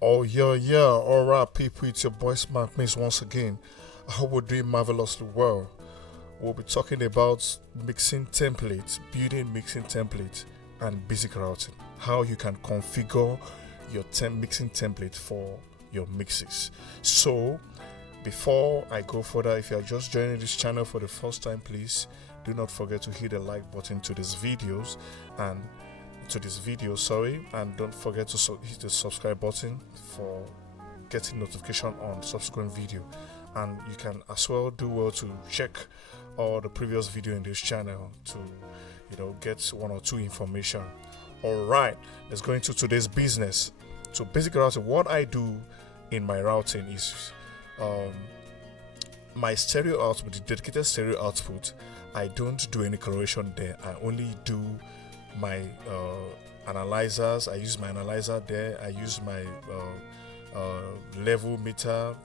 Oh yeah. Alright, people, it's your boy Smarkmix once again. I hope we're doing marvelously well. We'll be talking about mixing templates, building mixing templates, and basic routing. How you can configure your mixing template for your mixes. So, before I go further, if you are just joining this channel for the first time, please do not forget to hit the like button to these videos and and don't forget to hit the subscribe button for getting notification on subsequent video, and you can as well do well to check all the previous video in this channel to get one or two information. All right, let's go into today's business. So basic routing, what I do in my routing is um, my stereo output, the dedicated stereo output. I don't do any coloration there. I only do my analyzers. I use my analyzer there. I use my level meter,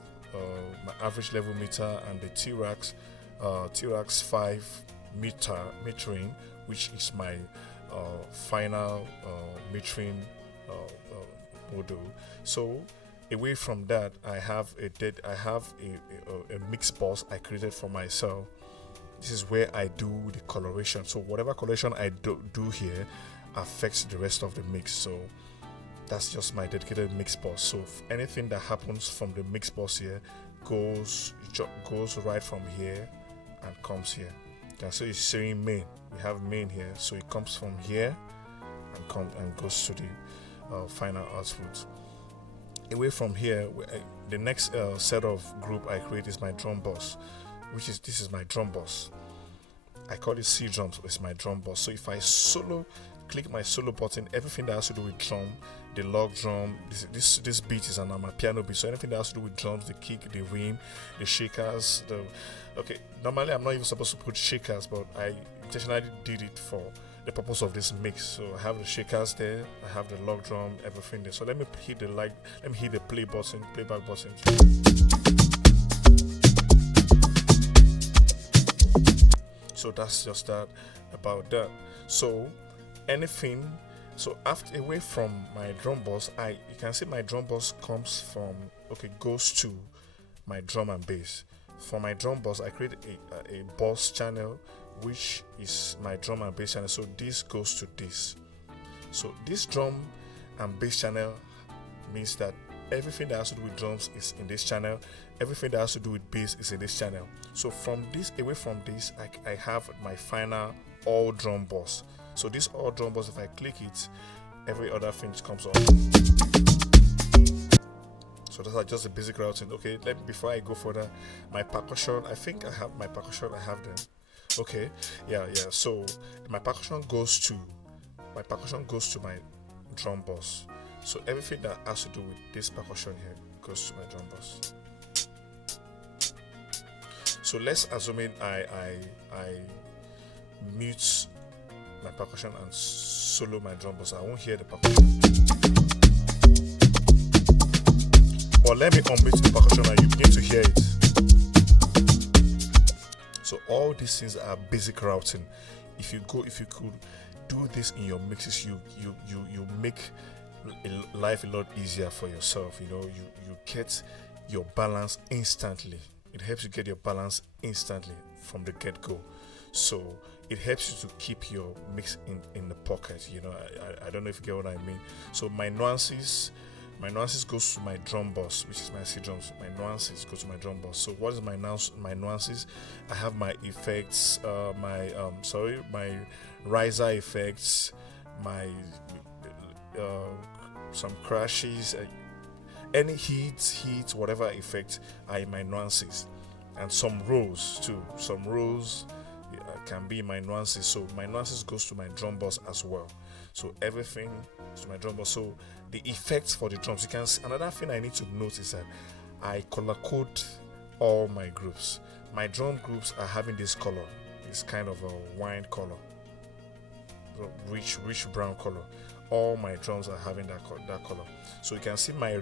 my average level meter, and the T-Rax 5 metering, which is my final metering model. So away from that, I have a mix bus I created for myself. This is where I do the coloration. So whatever coloration I do here affects the rest of the mix. So that's just my dedicated mix bus. So anything that happens from the mix bus here goes right from here and comes here. You can see it's saying main. We have main here, so it comes from here and goes to the final output. Away from here, the next set of group I create is my drum bus, this is my drum bus. I call it C drums, but it's my drum bus. So if I click my solo button, everything that has to do with drum, the log drum, this beat is an piano beat, so anything that has to do with drums, the kick, the rim, the shakers, okay, normally I'm not even supposed to put shakers, but I intentionally did it for the purpose of this mix. So I have the shakers there, I have the log drum, everything there. So let me hit the playback button. So that's just that about that. So after away from my drum bus, you can see my drum bus goes to my drum and bass. For my drum bus, I create a bus channel, which is my drum and bass channel. So this goes to this. So this drum and bass channel means that everything that has to do with drums is in this channel, everything that has to do with bass is in this channel. So away from this, I have my final all drum bus. So this all drum bus, if I click it, every other thing comes off. So that's just the basic routing. Okay, before I go further, my percussion, I think I have my percussion, I have them. Okay, yeah. So my percussion goes to my drum bus. So everything that has to do with this percussion here goes to my drum bus. So let's assume I mute my percussion and solo my drum bus. I won't hear the percussion. But let me unmute the percussion and you begin to hear it. So all these things are basic routing. If you could do this in your mixes, you make life a lot easier for yourself. You get your balance instantly. It helps you get your balance instantly from the get-go. So it helps you to keep your mix in the pocket. I don't know if you get what I mean. So my nuances goes to my drum bus, which is my C drums. My nuances go to my drum bus. So what is my nuances? I have my effects, my riser effects, my some crashes, any heat, whatever effect are in my nuances, and some rolls too. Some rolls can be my nuances. So my nuances goes to my drum bus as well. So everything is to my drum bus. So the effects for the drums, you can see. Another thing I need to note is that I color code all my groups. My drum groups are having this color. It's kind of a wine color, rich brown color. All my drums are having that color. So you can see my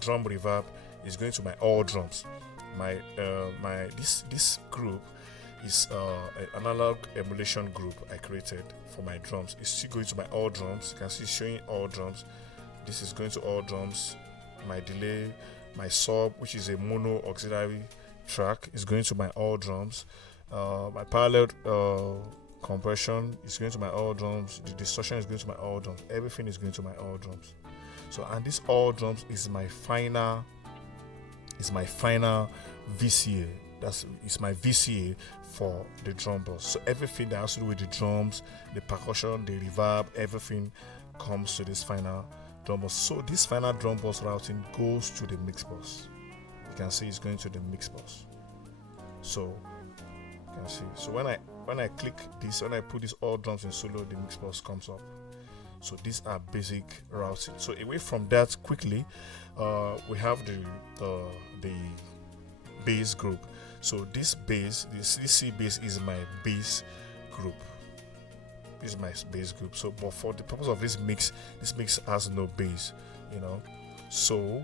drum reverb is going to my all drums. This group is an analog emulation group I created for my drums. It's still going to my all drums. You can see showing all drums. This is going to all drums. my delay, my sub, which is a mono auxiliary track, is going to my all drums. My parallel compression is going to my all drums. The distortion is going to my all drums. Everything is going to my all drums. So, and this all drums is my final VCA. It's my VCA for the drum bus. So everything that has to do with the drums, the percussion, the reverb, everything comes to this final drum bus. So this final drum bus routing goes to the mix bus. You can see it's going to the mix bus. So you can see. So when I click this, when I put these all drums in solo, the mix bus comes up. So these are basic routing. So away from that, quickly, we have the bass group. So this C bass is my bass group. This is my bass group. So, but for the purpose of this mix has no bass, So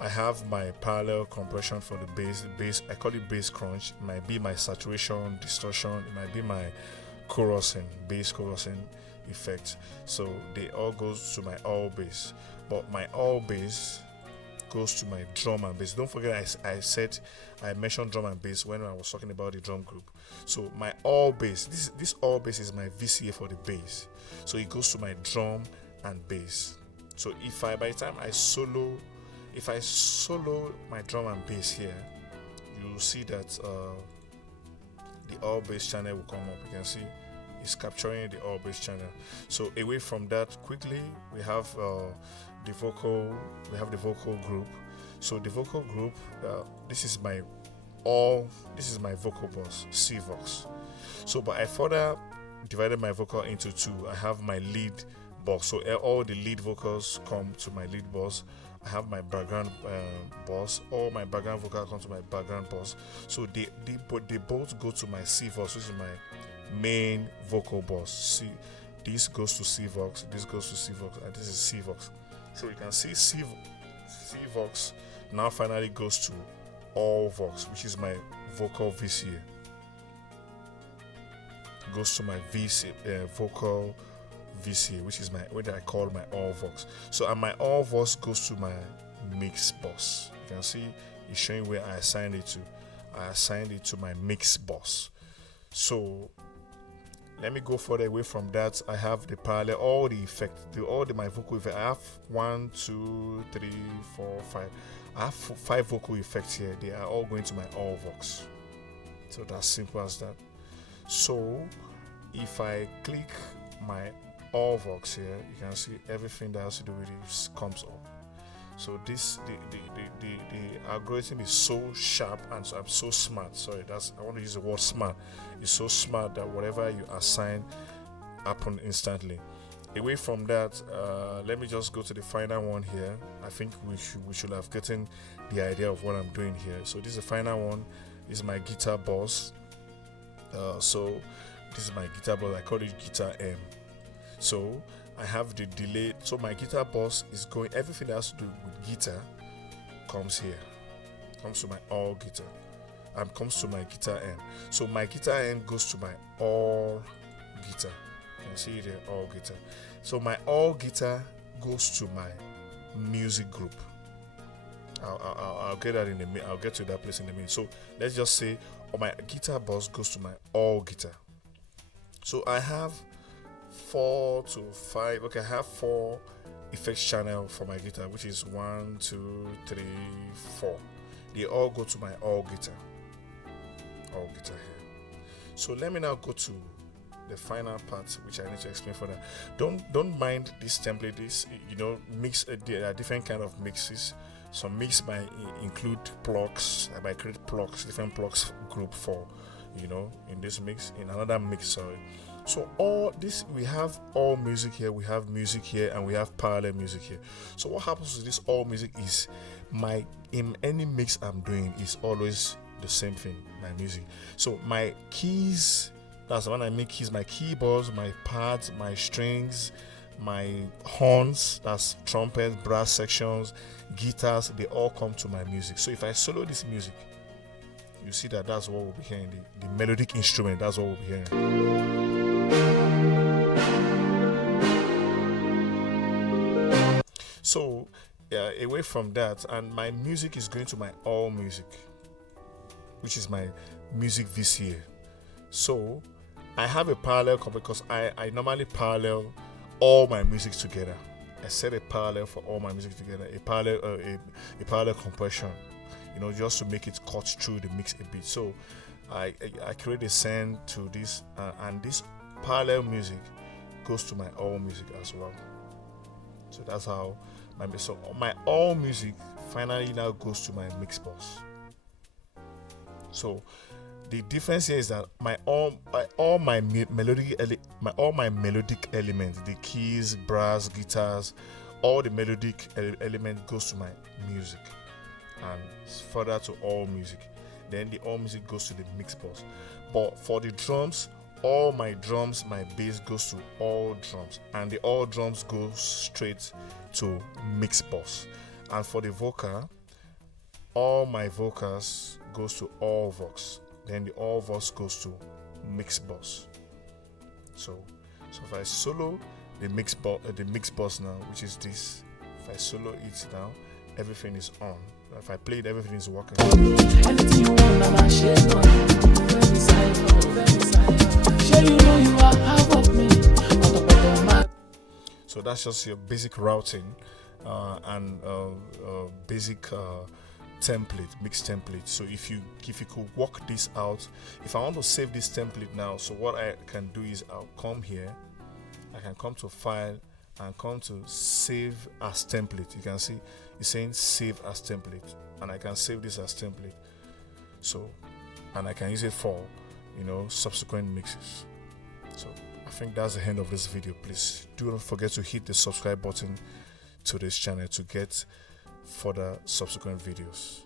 I have my parallel compression for the bass. The bass, I call it bass crunch. It might be my saturation, distortion. It might be my bass chorusing effect. So they all goes to my all bass. But my all bass goes to my drum and bass. Don't forget I mentioned drum and bass when I was talking about the drum group. So my all bass, this all bass is my VCA for the bass. So it goes to my drum and bass. So by the time I solo my drum and bass here, you will see that the all bass channel will come up. You can see it's capturing the all bass channel. So away from that, quickly we have the vocal group. So the vocal group, this is my vocal bus, C Vox. So but I further divided my vocal into two. I have my lead bus, so all the lead vocals come to my lead bus. I have my background bus, all my background vocal come to my background bus. So they both go to my C Vox, which is my main vocal bus. See, this goes to C Vox, this goes to C Vox, and this is C Vox. So you can see C Vox now finally goes to all Vox, which is my vocal VCA. Goes to my vocal VCA, which is what I call my all Vox. So and my all Vox goes to my mix bus. You can see it's showing where I assigned it to. I assigned it to my mix bus. So let me go further away from that. I have the parallel, all the effect, my vocal effect. I have 1, 2, 3, 4, 5. I have 5 vocal effects here. They are all going to my all Vox. So that's simple as that. So if I click my all Vox here, you can see everything that has to do with it comes up. So this the algorithm is so sharp and I'm so smart. Sorry, I want to use the word smart. It's so smart that whatever you assign happen instantly. Away from that, let me just go to the final one here. I think we should have gotten the idea of what I'm doing here. So this is the final one. This is my guitar bus. So this is my guitar bus. I call it guitar M. So I have the delay. So my guitar bus is going. Everything that has to do with guitar comes here. Comes to my all guitar. And comes to my guitar M. So my guitar M goes to my all guitar. You can see it here, all guitar. So my all guitar goes to my music group. I'll get that in a minute. I'll get to that place in a minute. So let's just say my guitar bus goes to my all guitar. So I have 4 to 5. Okay, I have 4 effects channel for my guitar, which is 1, 2, 3, 4. They all go to my all guitar. All guitar here. So let me now go to the final part, which I need to explain further. Don't mind this template. This mix. There are different kind of mixes. Some mix might include plugs. I might create plugs, different plugs group for, in this mix. In another mix, sorry. So all this, we have all music here, we have music here, and we have parallel music here. So what happens to this all music is in any mix I'm doing is always the same thing, my music. So my keys, that's when I make keys, my keyboards, my pads, my strings, my horns, that's trumpets, brass sections, guitars, they all come to my music. So if I solo this music, you see that's what we'll be hearing, the melodic instrument, that's what we'll be hearing. So away from that, and my music is going to my all music, which is my music VCA. So I have a parallel because I normally parallel all my music together. I set a parallel for all my music together, a parallel compression, just to make it cut through the mix a bit. So I create a send to this, and this parallel music goes to my all music as well. So that's how my all music finally now goes to my mix bus. So the difference here is that all my melodic elements, the keys, brass, guitars, all the melodic element goes to my music, and further to all music. Then the all music goes to the mix bus. But for the drums, all my drums, my bass goes to all drums, and the all drums go straight to mix bus. And for the vocal, all my vocals goes to all vox. Then the all vox goes to mix bus. So if I solo the mix bus now, which is this, if I solo it now, everything is on. If I play it, everything is working. Anything you want, I'm shaking on. So that's just your basic routing and basic template, mix template. So if you could work this out, if I want to save this template now, so what I can do is I'll come here, I can come to file and come to save as template. You can see it's saying save as template, and I can save this as template. So, and I can use it for subsequent mixes. So I think that's the end of this video. Please do not forget to hit the subscribe button to this channel to get further subsequent videos.